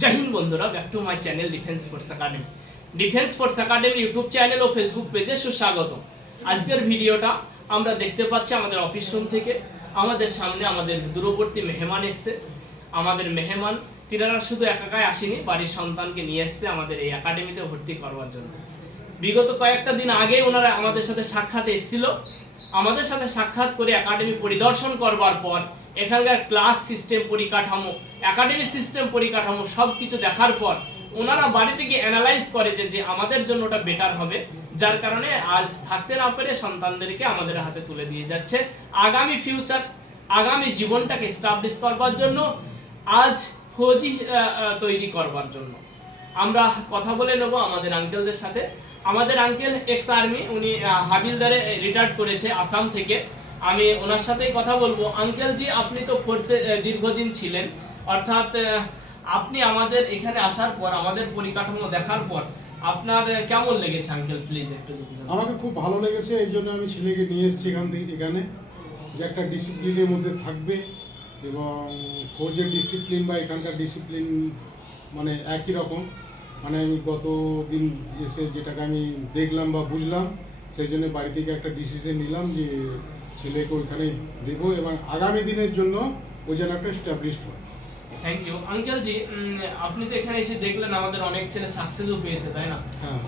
জয় হিন্দ বন্ধুরা back to my channel defence force academy defence force academy YouTube channel O Facebook পেজে সুস্বাগত আজকের ভিডিওটা আমরা দেখতে পাচ্ছি আমাদের অফিস রুম থেকে। আমাদের সামনে আমাদের দূরবর্তী মেহমান এসছে। আমাদের মেহমান, তিনারা শুধু একাকায় আসেনি, বাড়ির সন্তানকে নিয়ে এসছে আমাদের এই একাডেমিতে ভর্তি করবার জন্য। বিগত কয়েকটা দিন আগে ওনারা আমাদের সাথে সাক্ষাৎ এসেছিল। আমাদের সাথে সাক্ষাৎ করে একাডেমি পরিদর্শন করবার পর এখানকার ক্লাস সিস্টেম পরিকাঠামো একাডেমি সিস্টেম পরিকাঠামো সব কিছু দেখার পর ওনারা বাড়ি থেকে অ্যানালাইজ করে যে আমাদের জন্য ওটা বেটার হবে, যার কারণে আজ থাকতে না পেরে সন্তানদেরকে আমাদের হাতে তুলে দিয়ে যাচ্ছে। আগামী ফিউচার আগামী জীবনটাকে এস্টাবলিশ করবার জন্য, আজ ফৌজি তৈরি করবার জন্য। আমরা কথা বলে নেব আমাদের আঙ্কেলদের সাথে। আমাদের আঙ্কেল এক্স আর্মি উনি হাবিলদারে রিটায়ার্ড করেছে আসাম থেকে। আমি ওনার সাথেই কথা বলব। আঙ্কেল জি, আপনি তো ফোর্সে দীর্ঘদিন ছিলেন। অর্থাৎ আপনি আমাদের এখানে আসার পর, আমাদের পরিকাঠামো দেখার পর, আপনার কেমন লেগেছে আঙ্কেল প্লিজ একটু আমাকে খুব ভালো লেগেছে, এই জন্য আমি ছেলেকে নিয়ে এসেছি এখান থেকে, এখানে। যে একটা ডিসিপ্লিনের মধ্যে থাকবে এবং ফৌজের ডিসিপ্লিন বা এখানকার ডিসিপ্লিন মানে একই রকম। মানে আমি গত দিন এসে যেটাকে আমি দেখলাম বা বুঝলাম, সেই জন্য বাড়ি থেকে একটা ডিসিশন নিলাম যে ছেলেকে ওইখানে দেবো এবং আগামী দিনের জন্য ওই যেন একটা স্ট্যাবলিশড হয়। থ্যাংক ইউ আঙ্কেল জি আপনি তো এখানে এসে দেখলেন আমাদের অনেক ছেলে সাকসেসও পেয়েছে তাই না? হ্যাঁ।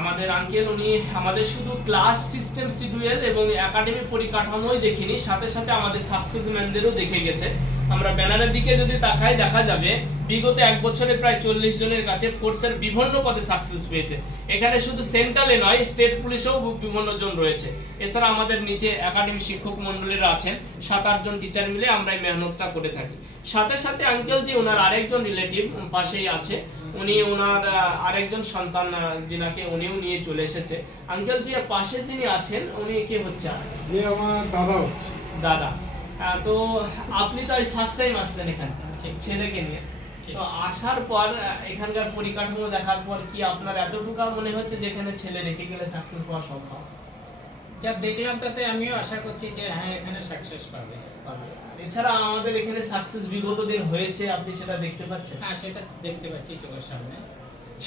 আমাদের আঙ্কেল উনি আমাদের শুধু ক্লাস সিস্টেম সিডিউল এবং একাডেমি পরিকাঠামোই দেখিনি সাথে সাথে আমাদের সাকসেস ম্যানদেরও দেখে গেছে। আমরা ব্যানারের দিকে যদি তাকাই দেখা যাবে বিগত এক বছরে প্রায় চল্লিশ জনের কাছে ফোর্সের বিভিন্ন পদে সাকসেস পেয়েছে। এখানে শুধু সেন্ট্রালে নয় স্টেট পুলিশেও বিভিন্ন জন রয়েছে। এছাড়া আমাদের নিচে একাডেমি শিক্ষক মন্ডলীরা আছেন সাত আটজন টিচার মিলে আমরা এই মেহনতটা করে থাকি। সাথে সাথে আঙ্কেল জি ওনার আরেকজন রিলেটিভ পাশেই আছে। উনি ওনার আরেকজন সন্তান যিনাকে উনিও নিয়ে চলে এসেছে। আঙ্কেল জি পাশে যিনি আছেন উনি কে হচ্ছে? আমার দাদা হচ্ছে। দাদা। তো আপনি তো ফার্স্ট টাইম আসলেন এখানে ঠিক ছেলেকে নিয়ে। তো আসার পর এখানকার পরিকাঠামো দেখার পর কি আপনার এতটুকু মনে হচ্ছে যে এখানে ছেলে রেখে গেলে সাকসেস পাওয়া সম্ভব? যা দেখলাম তাতে আমিও আশা করছি যে হ্যাঁ এখানে সাকসেস পাবে। এছাড়া আমাদের এখানে সাকসেস বিগত দিন হয়েছে আপনি সেটা দেখতে পাচ্ছেন? হ্যাঁ সেটা দেখতে পাচ্ছি চোখের সামনে।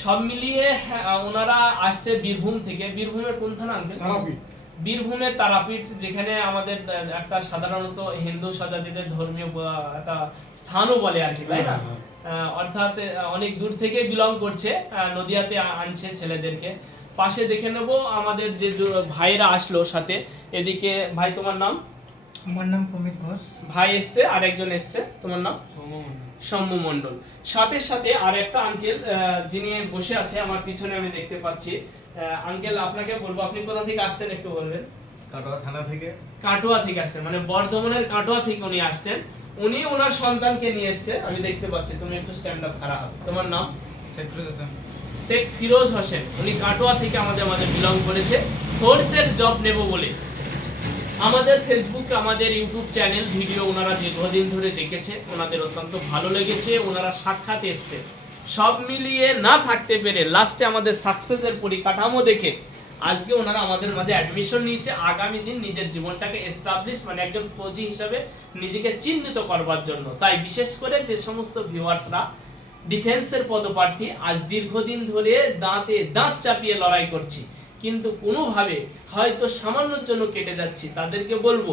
সব মিলিয়ে আহ, ওনারা আসছে বীরভূম থেকে। বীরভূমের কোন থানা আঙ্কেল বীরভূমের তারাপীঠ যেখানে আমাদের একটা সাধারণত হিন্দু স্বজাতিদের ধর্মীয় একটা স্থানও বলে আর কি তাই না? হ্যাঁ, অর্থাৎ অনেক দূর থেকে বিলং করছে নদিয়াতে আনছে ছেলেদেরকে। পাশে দেখে নেব আমাদের যে ভাইরা আসলো সাথে। এদিকে ভাই তোমার নাম? আমার নাম প্রমিত ঘোষ। ভাই এসছে আর একজন এসছে। তোমার নাম? সৌম্য মণ্ডল। সাথে সাথে আর একটা আঙ্কেল যিনি বসে আছে আমার পিছনে আমি দেখতে পাচ্ছি। আঙ্কেল আপনাকে বলব আপনি কোথা থেকে আসছেন একটু বলবেন? কাটোয়া থানা থেকে। কাটোয়া থেকে আসছেন মানে বর্ধমানের কাটোয়া থেকে উনি আসছেন। উনি ওনার সন্তানকে নিয়ে এসছে আমি দেখতে পাচ্ছি তুমি একটু স্ট্যান্ড আপ খারাপ হবে তোমার নাম? সেক্রেটারি হোসেন। শেখ ফিরোজ হোসেন উনি কাটোয়া থেকে আমাদের মাঝে বিলং করেছে। ফোর্সের জব নেব বলে। আমাদের ফেসবুক আমাদের ইউটিউব চ্যানেল ভিডিও ওনারা দীর্ঘদিন ধরে দেখেছে ওনাদের অত্যন্ত ভালো লেগেছে ওনারা সাক্ষাৎ এসছে। সব মিলিয়ে না থাকতে পেরে লাস্টে আমাদের সাকসেসের পরিকাঠামো দেখে আজকে ওনারা আমাদের মাঝে অ্যাডমিশন নিয়েছে। আগামী দিন নিজের জীবনটাকে এস্টাবলিশ মানে একজন ফৌজি হিসাবে নিজেকে চিহ্নিত করবার জন্য। তাই বিশেষ করে যে সমস্ত ভিউয়ার্সরা ডিফেন্সের পদপ্রার্থী, আজ দীর্ঘদিন ধরে দাঁতে দাঁত চাপিয়ে লড়াই করছি। কিন্তু কোনোভাবে হয়তো সামান্যর জন্য কেটে যাচ্ছি। তাদেরকে বলব,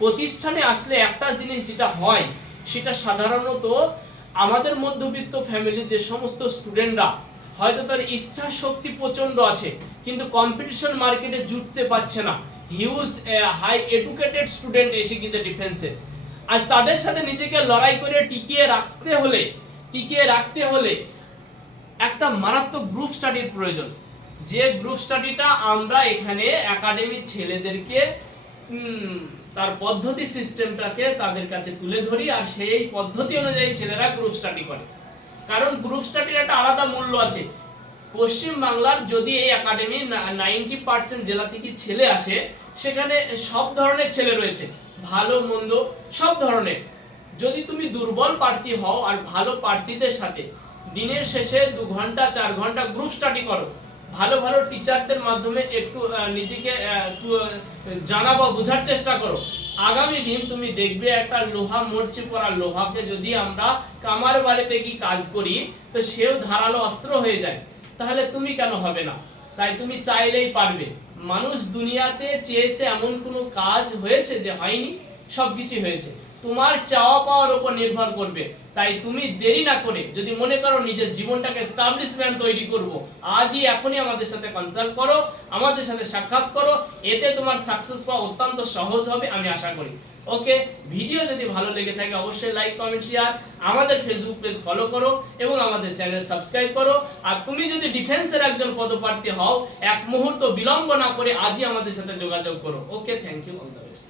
প্রতিষ্ঠানে আসলে একটা জিনিস যেটা হয়, সেটা সাধারণত আমাদের মধ্যবিত্ত ফ্যামিলির যে সমস্ত স্টুডেন্টরা হয়তো তার ইচ্ছা শক্তি প্রচণ্ড আছে, কিন্তু কম্পিটিশন মার্কেটে জুটতে পারছে না। হিউজ হাই এডুকেটেড স্টুডেন্ট এসে গেছে ডিফেন্সে আজ তাদের সাথে নিজেকে লড়াই করে টিকিয়ে রাখতে হলে, টিকিয়ে রাখতে হলে একটা মারাত্মক গ্রুপ স্টাডির প্রয়োজন। যে গ্রুপ স্টাডিটা আমরা এখানে একাডেমি ছেলেদেরকে তার পদ্ধতি সিস্টেমটাকে তাদের কাছে তুলে ধরি আর সেই পদ্ধতি অনুযায়ী ছেলেরা গ্রুপ স্টাডি করে। কারণ গ্রুপ স্টাডির একটা আলাদা মূল্য আছে। পশ্চিম বাংলার যদি এই একাডেমি নাইনটি পার্সেন্ট জেলা থেকে ছেলে আসে, সেখানে সব ধরনের ছেলে রয়েছে। ভালো, মন্দ, সব ধরনের। যদি তুমি দুর্বল প্রার্থী হও আর ভালো প্রার্থীদের সাথে, দিনের শেষে দু ঘণ্টা, চার ঘণ্টা গ্রুপ স্টাডি করো ভালো ভালো টিচারদের মাধ্যমে একটু নিজেকে জানা বা বোঝার চেষ্টা করো। আগামী দিন তুমি দেখবে একটা লোহা মরচে পড়া লোহাকে যদি আমরা কামার বাড়িতে কি কাজ করি, তো সেও ধারালো অস্ত্র হয়ে যায়। তাহলে তুমি কেন হবে না? তাই তুমি চাইলেই পারবে। মানুষ দুনিয়াতে চেয়েছে এমন কোনো কাজ হয়েছে যে হয়নি? সবকিছু হয়েছে। তোমার চাওয়া পাওয়ার উপর নির্ভর করবে। তাই তুমি দেরি না করে যদি মনে করো নিজের জীবনটাকে এস্টাবলিশমেন্ট তৈরি করব, আজই এখনই আমাদের সাথে কনসাল্ট করো, আমাদের সাথে সাক্ষাৎ করো, এতে তোমার সাকসেস পাওয়া অত্যন্ত সহজ হবে আমি আশা করি। ওকে ভিডিও যদি ভালো লেগে থাকে অবশ্যই লাইক কমেন্ট শেয়ার আমাদের ফেসবুক পেজ ফলো করো এবং আমাদের চ্যানেল সাবস্ক্রাইব করো। আর তুমি যদি ডিফেন্সের একজন পদপ্রার্থী হও, এক মুহূর্ত বিলম্ব না করে আজই আমাদের সাথে যোগাযোগ করো। Okay thank you all the best